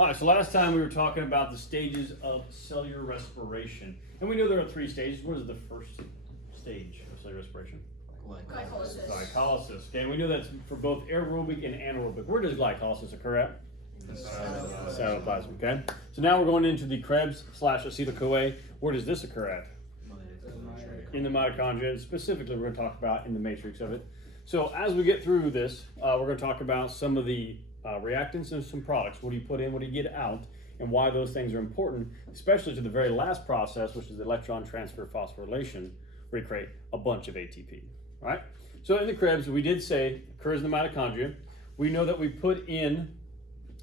All right, so last time we were talking about the stages of cellular respiration. And we know there are 3 stages. What is the first stage of cellular respiration? Glycolysis. Glycolysis. Okay, and we know that's for both aerobic and anaerobic. Where does glycolysis occur at? Cytoplasm. Okay. So now we're going into the Krebs/acetyl-CoA. Where does this occur at? In the mitochondria. Specifically, we're going to talk about in the matrix of it. So as we get through this, we're going to talk about some of the reactants and some products. What do you put in? What do you get out? And why those things are important, especially to the very last process, which is the electron transfer phosphorylation, where you create a bunch of ATP. Right? So in the Krebs, we did say it occurs in the mitochondria. We know that we put in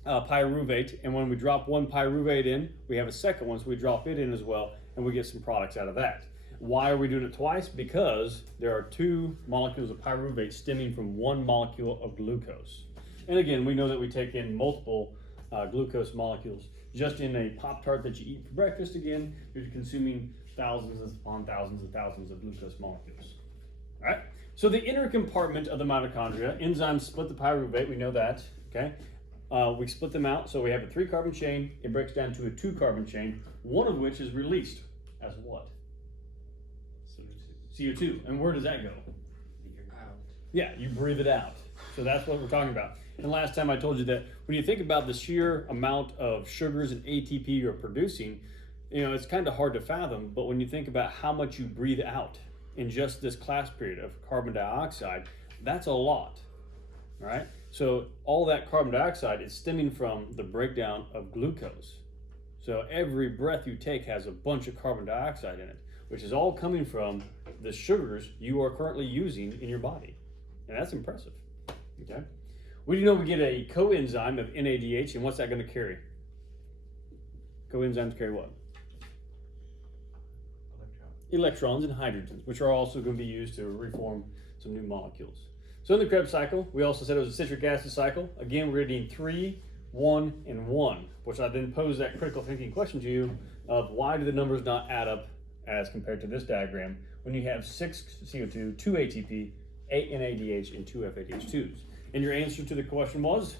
pyruvate, and when we drop one pyruvate in, we have a second one, so we drop it in as well, and we get some products out of that. Why are we doing it twice? Because there are 2 molecules of pyruvate stemming from 1 molecule of glucose. And again, we know that we take in multiple glucose molecules. Just in a Pop-Tart that you eat for breakfast, again, you're consuming thousands upon thousands and thousands of glucose molecules. All right? So the inner compartment of the mitochondria, enzymes split the pyruvate, we know that, okay? We split them out, so we have a 3-carbon chain. It breaks down to a 2-carbon chain, one of which is released as what? CO2. And where does that go? Out. Yeah, you breathe it out. So that's what we're talking about. And last time I told you that when you think about the sheer amount of sugars and ATP you're producing, you know, it's kind of hard to fathom, but when you think about how much you breathe out in just this class period of carbon dioxide, that's a lot, right? So all that carbon dioxide is stemming from the breakdown of glucose. So every breath you take has a bunch of carbon dioxide in it, which is all coming from the sugars you are currently using in your body. And that's impressive, okay? We do know we get a coenzyme of NADH, and what's that going to carry? Coenzymes carry what? Electrons and hydrogens, which are also going to be used to reform some new molecules. So in the Krebs cycle, we also said it was a citric acid cycle. Again, we're getting 3, 1, and 1, which I then pose that critical thinking question to you of why do the numbers not add up as compared to this diagram when you have 6 CO2, 2 ATP, 8 NADH, and 2 FADH2s? And your answer to the question was?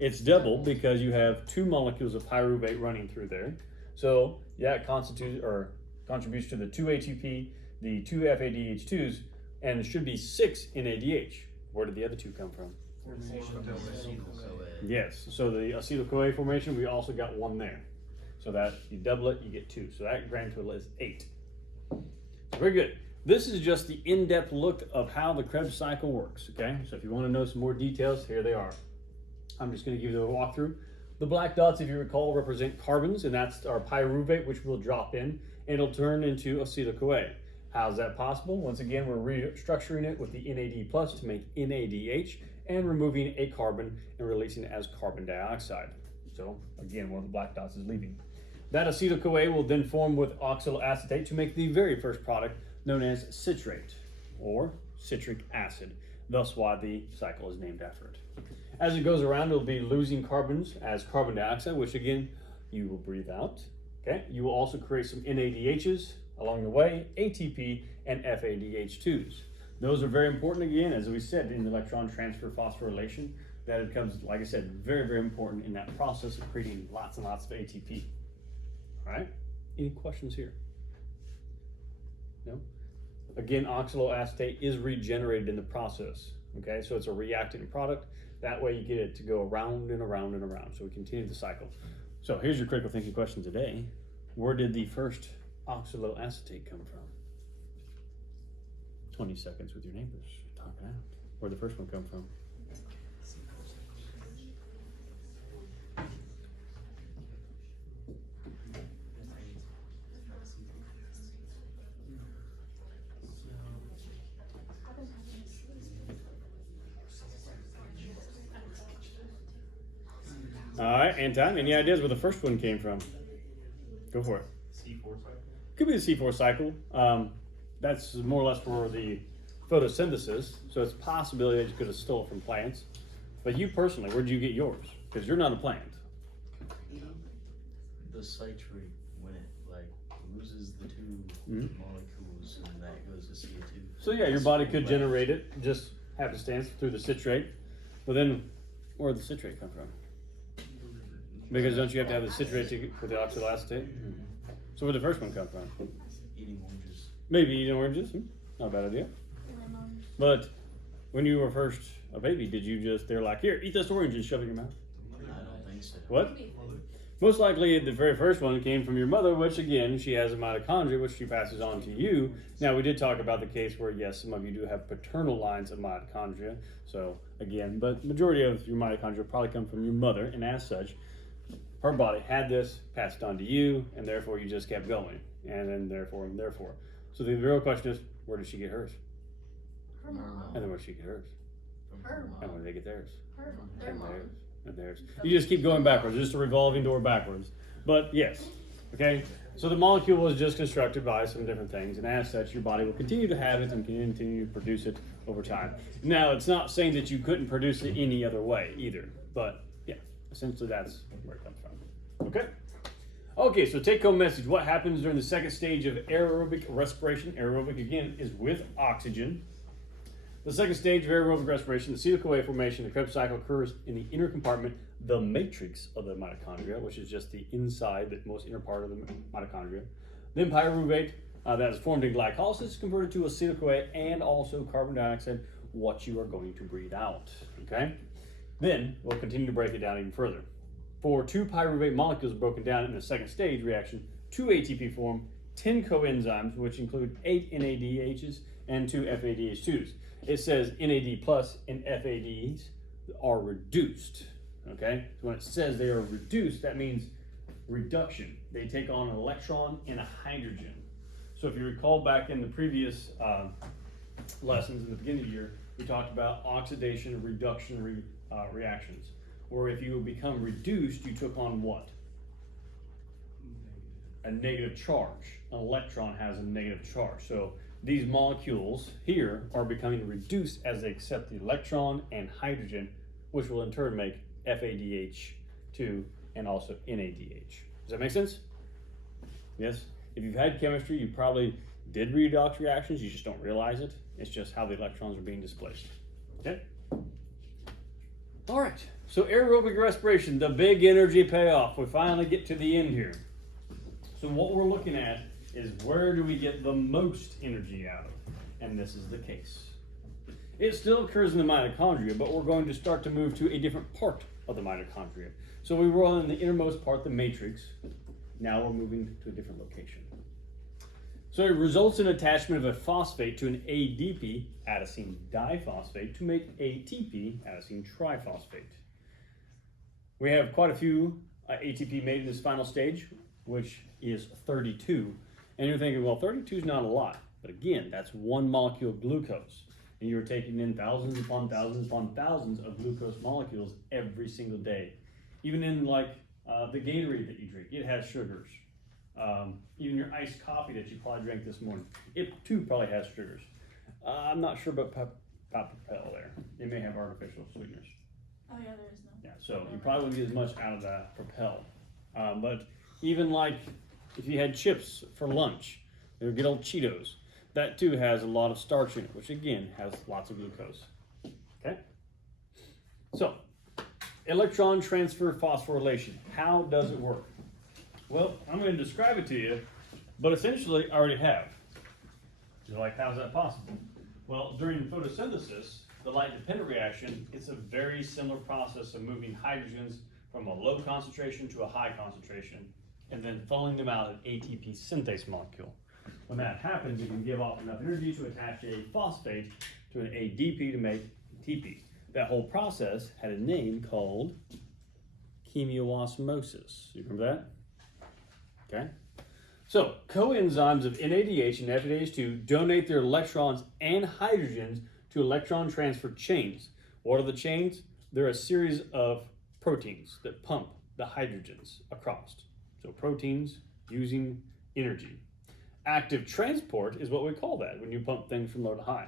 It's double because you have 2 molecules of pyruvate running through there. So yeah, it contributes to the 2 ATP, the 2 FADH2s, and it should be 6 NADH. Where did the other 2 come from? Yes, so the acetyl-CoA formation, we also got 1 there. So that you double it, you get 2. So that grand total is 8. Very good. This is just the in-depth look of how the Krebs cycle works, okay? So if you want to know some more details, here they are. I'm just going to give you a walkthrough. The black dots, if you recall, represent carbons, and that's our pyruvate, which we'll drop in, and it'll turn into acetyl-CoA. How's that possible? Once again, we're restructuring it with the NAD plus to make NADH and removing a carbon and releasing it as carbon dioxide. So again, one of the black dots is leaving. That acetyl-CoA will then form with oxaloacetate to make the very first product known as citrate or citric acid. Thus why the cycle is named after it. As it goes around, it'll be losing carbons as carbon dioxide, which again, you will breathe out. Okay, you will also create some NADHs along the way, ATP and FADH2s. Those are very important again, as we said, in the electron transfer phosphorylation, that it becomes, like I said, very, very important in that process of creating lots and lots of ATP. All right, any questions here? No? Again, oxaloacetate is regenerated in the process. Okay, so it's a reactant product. That way you get it to go around and around and around. So we continue the cycle. So here's your critical thinking question today. Where did the first oxaloacetate come from? 20 seconds with your neighbors. Talk it out. Where'd the first one come from? All right, Anton, any ideas where the first one came from? Go for it. C4 cycle? Could be the C4 cycle. That's more or less for the photosynthesis, so it's a possibility that you could have stole it from plants. But you personally, where did you get yours? Because you're not a plant. The citrate, when it like loses the 2 molecules and that goes to CO2. So yeah, your body could generate it, just happenstance through the citrate. But then, where did the citrate come from? Because don't you have to have the citrate for the oxidized acetate? So where'd the first one come from? Eating oranges. Maybe eating oranges. Not a bad idea. But when you were first a baby, did you just, they're like, here, eat this orange and shove it in your mouth? I don't think so. What? Most likely the very first one came from your mother, which again, she has a mitochondria, which she passes on to you. Now, we did talk about the case where, yes, some of you do have paternal lines of mitochondria. So again, but majority of your mitochondria probably come from your mother, and as such, her body had this, passed it on to you, and therefore you just kept going. And then therefore, and therefore. So the real question is, where did she get hers? Her mom. And then where did she get hers? Her And where did they get theirs? Her mom. Their And mom. theirs. And theirs. You just keep going backwards, just a revolving door backwards. But yes, okay? So the molecule was just constructed by some different things, and as such, your body will continue to have it and continue to produce it over time. Now, it's not saying that you couldn't produce it any other way either, but yeah, essentially that's where it comes from. Okay? Okay, so take-home message. What happens during the second stage of aerobic respiration? Aerobic, again, is with oxygen. The second stage of aerobic respiration, the acetyl-CoA formation, the Krebs cycle occurs in the inner compartment, the matrix of the mitochondria, which is just the inside, the most inner part of the mitochondria. Then pyruvate that is formed in glycolysis, converted to acetyl-CoA and also carbon dioxide, what you are going to breathe out. Okay? Then we'll continue to break it down even further. For 2 pyruvate molecules broken down in the second stage reaction, 2 ATP form, 10 coenzymes, which include 8 NADHs and 2 FADH2s. It says NAD plus and FADs are reduced. Okay, so when it says they are reduced, that means reduction. They take on an electron and a hydrogen. So if you recall back in the previous lessons in the beginning of the year, we talked about oxidation and reduction reactions. Or if you become reduced, you took on what? A negative charge. An electron has a negative charge. So these molecules here are becoming reduced as they accept the electron and hydrogen, which will in turn make FADH2 and also NADH. Does that make sense? Yes? If you've had chemistry, you probably did redox reactions, you just don't realize it. It's just how the electrons are being displaced. Okay? All right, so aerobic respiration, the big energy payoff. We finally get to the end here. So what we're looking at is where do we get the most energy out of? And this is the case. It still occurs in the mitochondria, but we're going to start to move to a different part of the mitochondria. So we were in the innermost part, the matrix. Now we're moving to a different location. So it results in attachment of a phosphate to an ADP, adenosine diphosphate, to make ATP, adenosine triphosphate. We have quite a few ATP made in this final stage, which is 32. And you're thinking, well, 32 is not a lot. But again, that's one molecule of glucose. And you're taking in thousands upon thousands upon thousands of glucose molecules every single day. Even in like the Gatorade that you drink, it has sugars. Even your iced coffee that you probably drank this morning, it too probably has sugars. I'm not sure about Propel there. It may have artificial sweeteners. Oh yeah, there is no. Yeah, so you probably wouldn't get as much out of that Propel. But even like if you had chips for lunch, or good old Cheetos, that too has a lot of starch in it, which again has lots of glucose. Okay? So, electron transfer phosphorylation. How does it work? Well, I'm going to describe it to you, but essentially I already have. You're like, how's that possible? Well, during photosynthesis, the light-dependent reaction, it's a very similar process of moving hydrogens from a low concentration to a high concentration, and then funneling them out an ATP synthase molecule. When that happens, you can give off enough energy to attach a phosphate to an ADP to make ATP. That whole process had a name called chemiosmosis. You remember that? Okay. So, coenzymes of NADH and FADH2 donate their electrons and hydrogens to electron transfer chains. What are the chains? They're a series of proteins that pump the hydrogens across. So proteins using energy. Active transport is what we call that when you pump things from low to high.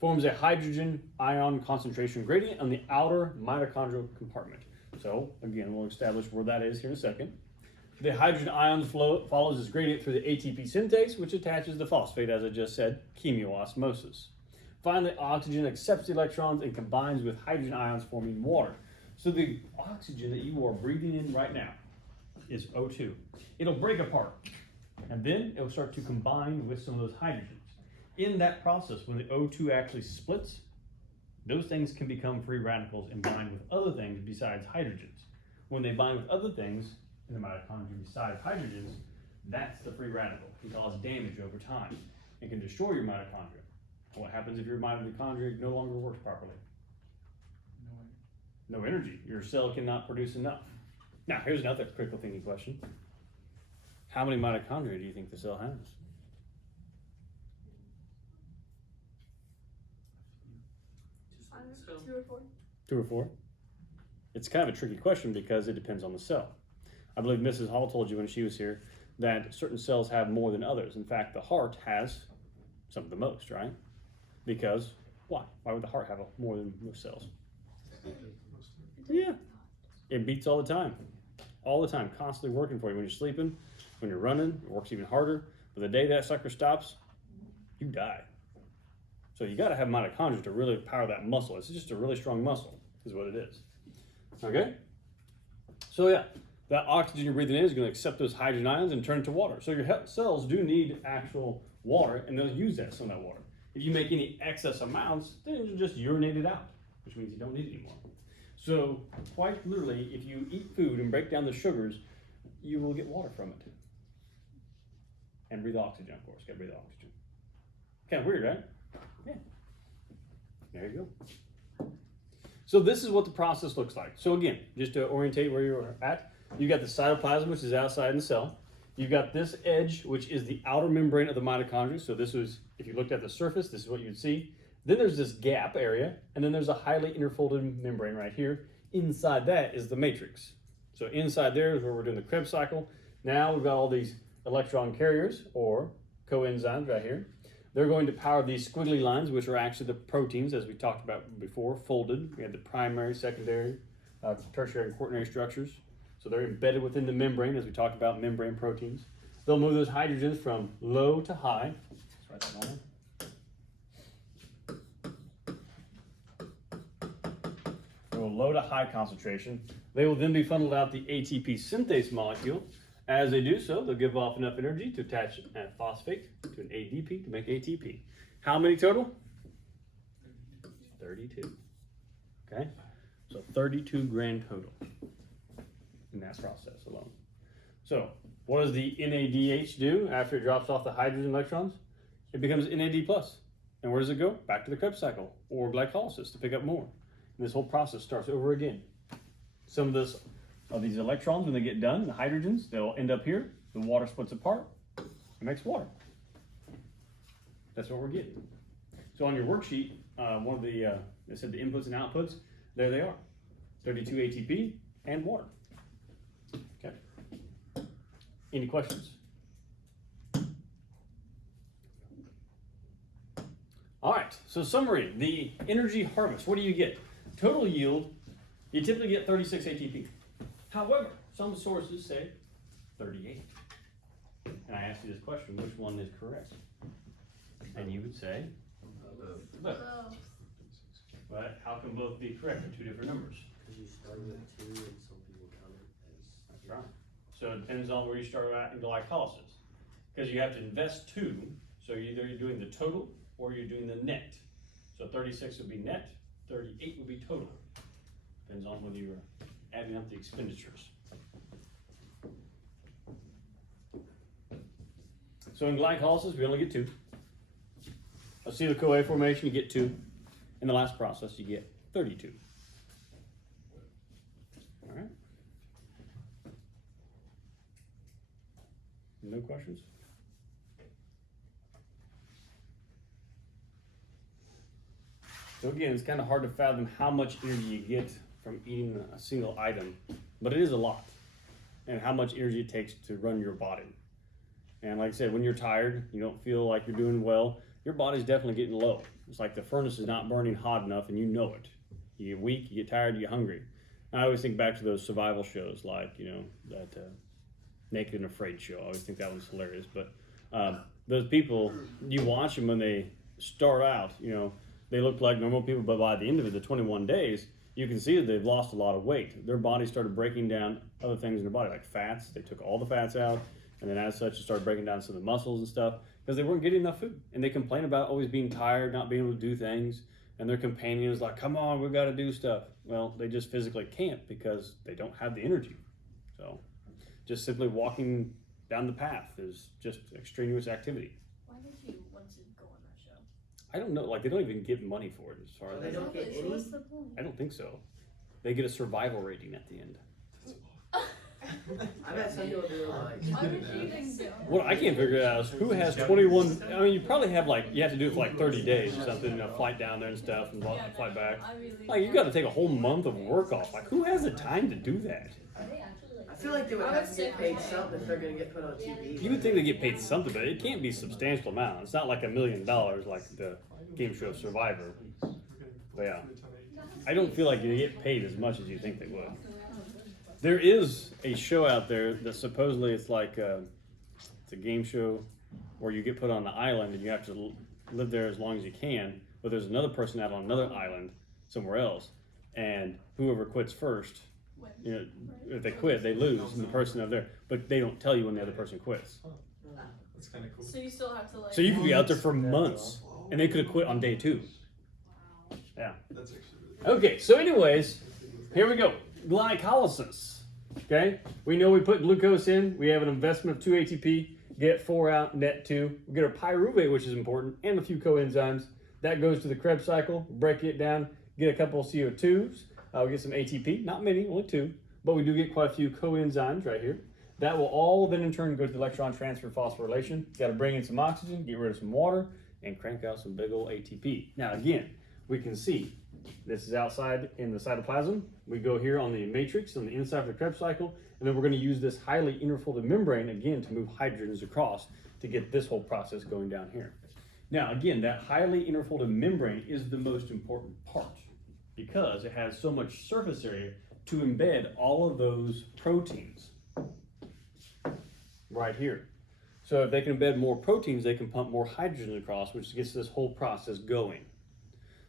Forms a hydrogen ion concentration gradient on the outer mitochondrial compartment. So again, we'll establish where that is here in a second. The hydrogen ions flow follows this gradient through the ATP synthase, which attaches the phosphate, as I just said, chemiosmosis. Finally, oxygen accepts the electrons and combines with hydrogen ions, forming water. So the oxygen that you are breathing in right now is O2. It'll break apart, and then it'll start to combine with some of those hydrogens. In that process, when the O2 actually splits, those things can become free radicals and bind with other things besides hydrogens. When they bind with other things in the mitochondria besides hydrogens, that's the free radical. It can cause damage over time. It can destroy your mitochondria. What happens if your mitochondria no longer works properly? No energy. Your cell cannot produce enough. Now, here's another critical thinking question. How many mitochondria do you think the cell has? I don't know, 2 or 4. 2 or 4? It's kind of a tricky question because it depends on the cell. I believe Mrs. Hall told you when she was here that certain cells have more than others. In fact, the heart has some of the most, right? Because why? Why would the heart have more than most cells? Yeah. It beats all the time. All the time, constantly working for you. When you're sleeping, when you're running, it works even harder. But the day that sucker stops, you die. So you got to have mitochondria to really power that muscle. It's just a really strong muscle, is what it is. Okay? So yeah, that oxygen you're breathing in is going to accept those hydrogen ions and turn it to water. So your cells do need actual water, and they'll use some of that water. If you make any excess amounts, then it'll just urinate it out, which means you don't need it anymore. So quite literally, if you eat food and break down the sugars, you will get water from it. And breathe oxygen, of course. Gotta breathe oxygen. Kind of weird, right? Yeah. There you go. So this is what the process looks like. So again, just to orientate where you're at, you got the cytoplasm, which is outside in the cell. You've got this edge, which is the outer membrane of the mitochondria. So this was, if you looked at the surface, this is what you'd see. Then there's this gap area, and then there's a highly interfolded membrane right here. Inside that is the matrix. So inside there is where we're doing the Krebs cycle. Now we've got all these electron carriers, or coenzymes right here. They're going to power these squiggly lines, which are actually the proteins, as we talked about before, folded. We have the primary, secondary, tertiary, and quaternary structures. So they're embedded within the membrane, as we talked about membrane proteins. They'll move those hydrogens from low to high. Let's write that down. Low to high concentration. They will then be funneled out the ATP synthase molecule. As they do so, they'll give off enough energy to attach a phosphate to an ADP to make ATP. How many total? 32. Okay, so 32 grand total in that process alone. So what does the NADH do after it drops off the hydrogen electrons? It becomes NAD+. And where does it go? Back to the Krebs cycle or glycolysis to pick up more. And this whole process starts over again. Some of these electrons, when they get done, the hydrogens, they'll end up here. The water splits apart. It makes water. That's what we're getting. So on your worksheet, one of the, it said the inputs and outputs, there they are. 32 ATP and water. Okay. Any questions? All right, so summary, the energy harvest, what do you get? Total yield, you typically get 36 ATP. However, some sources say 38. And I asked you this question, which one is correct? And you would say both. But how can both be correct? They're two different numbers. Because you start with 2 and some people count it as. That's right. So it depends on where you start at in glycolysis. Because you have to invest 2, so either you're doing the total or you're doing the net. So 36 would be net, 38 would be total. Depends on whether you're adding up the expenditures. So in glycolysis, we only get 2. Acetyl-CoA formation, you get 2. In the last process, you get 32. All right. No questions? So again, it's kind of hard to fathom how much energy you get from eating a single item, but it is a lot, and how much energy it takes to run your body. And like I said, when you're tired, you don't feel like you're doing well, your body's definitely getting low. It's like the furnace is not burning hot enough, and you know it. You get weak, you get tired, you get hungry. And I always think back to those survival shows, like, you know, that Naked and Afraid show. I always think that one's hilarious. But those people, you watch them when they start out, you know, they look like normal people, but by the end of it, the 21 days, you can see that they've lost a lot of weight. Their body started breaking down other things in their body, like fats. They took all the fats out, and then as such, it started breaking down some of the muscles and stuff because they weren't getting enough food. And they complain about always being tired, not being able to do things. And their companion is like, come on, we've got to do stuff. Well, they just physically can't because they don't have the energy. So just simply walking down the path is just extraneous activity. Why did you want to go on that show? I don't know, like they don't even get money for it as far as They don't get So any? what's the point? I don't think so. They get a survival rating at the end. I bet some people do like. Why would you even go? What I can't figure out is who has 21. I mean, you probably have like, you have to do it for like 30 days or something, flight down there and stuff and fly back. Like, you got to take a whole month of work off. Like, who has the time to do that? I feel like they would have to get paid something if they're gonna get put on TV. You would think they get paid something, but it can't be a substantial amount. It's not like $1 million like the game show Survivor. But yeah, I don't feel like they get paid as much as you think they would. There is a show out there that supposedly it's like it's a game show where you get put on an island and you have to live there as long as you can, but there's another person out on another island somewhere else, and whoever quits first, you know, if they quit, they lose, and the person over there, but they don't tell you when the other person quits. That's kind of cool. So you still have to like. So you could be out there for months, and they could have quit on day 2. Yeah. That's actually really Okay, so anyways, here we go. Glycolysis. Okay, we know we put glucose in. We have an investment of 2 ATP. Get 4 out, net 2. We get our pyruvate, which is important, and a few coenzymes. That goes to the Krebs cycle. Break it down. Get a couple of CO2s. We get some ATP. Not many, only 2, but we do get quite a few coenzymes right here. That will all then in turn go to the electron transfer phosphorylation. Got to bring in some oxygen, get rid of some water, and crank out some big old ATP. Now again, we can see this is outside in the cytoplasm. We go here on the matrix on the inside of the Krebs cycle, and then we're going to use this highly interfolded membrane again to move hydrogens across to get this whole process going down here. Now again, that highly interfolded membrane is the most important part because it has so much surface area to embed all of those proteins right here. So if they can embed more proteins, they can pump more hydrogen across, which gets this whole process going.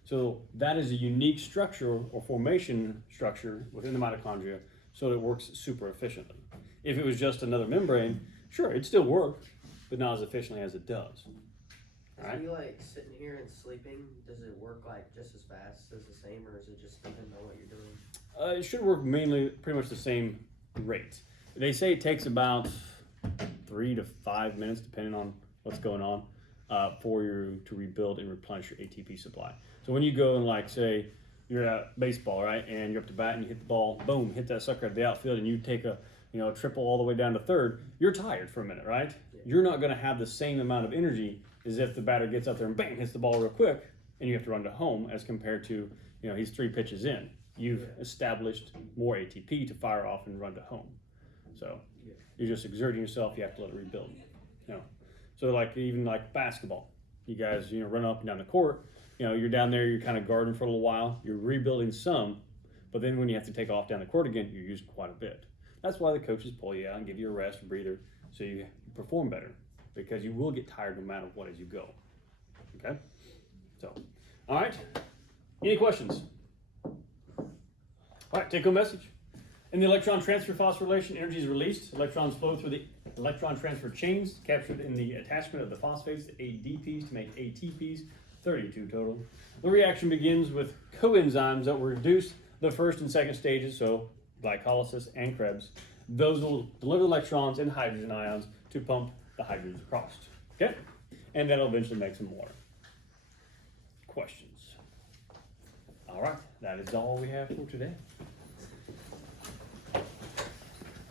So that is a unique structure or formation structure within the mitochondria, so it works super efficiently. If it was just another membrane, sure, it'd still work, but not as efficiently as it does. If you like sitting here and sleeping, does it work like just as fast as the same, or is it just depending on what you're doing? It should work mainly pretty much the same rate. They say it takes about 3 to 5 minutes, depending on what's going on, for you to rebuild and replenish your ATP supply. So when you go and like say you're at baseball, right, and you're up to bat and you hit the ball, boom, hit that sucker at the outfield, and you take a triple all the way down to third, you're tired for a minute, right? Yeah. You're not going to have the same amount of energy as if the batter gets up there and bang, hits the ball real quick, and you have to run to home, as compared to, he's 3 pitches in. You've established more ATP to fire off and run to home. So you're just exerting yourself. You have to let it rebuild. So like even like basketball, you guys run up and down the court. You're down there, you're kind of guarding for a little while. You're rebuilding some, but then when you have to take off down the court again, you're using quite a bit. That's why the coaches pull you out and give you a rest, a breather, so you perform better, because you will get tired no matter what as you go. Okay? So, all right. Any questions? All right, take home message. In the electron transfer phosphorylation, energy is released. Electrons flow through the electron transfer chains, captured in the attachment of the phosphates, the ADPs, to make ATPs, 32 total. The reaction begins with coenzymes that will reduce the first and second stages, so glycolysis and Krebs. Those will deliver electrons and hydrogen ions to pump the hydrogens across. Okay? And that'll eventually make some water. Questions? All right, that is all we have for today.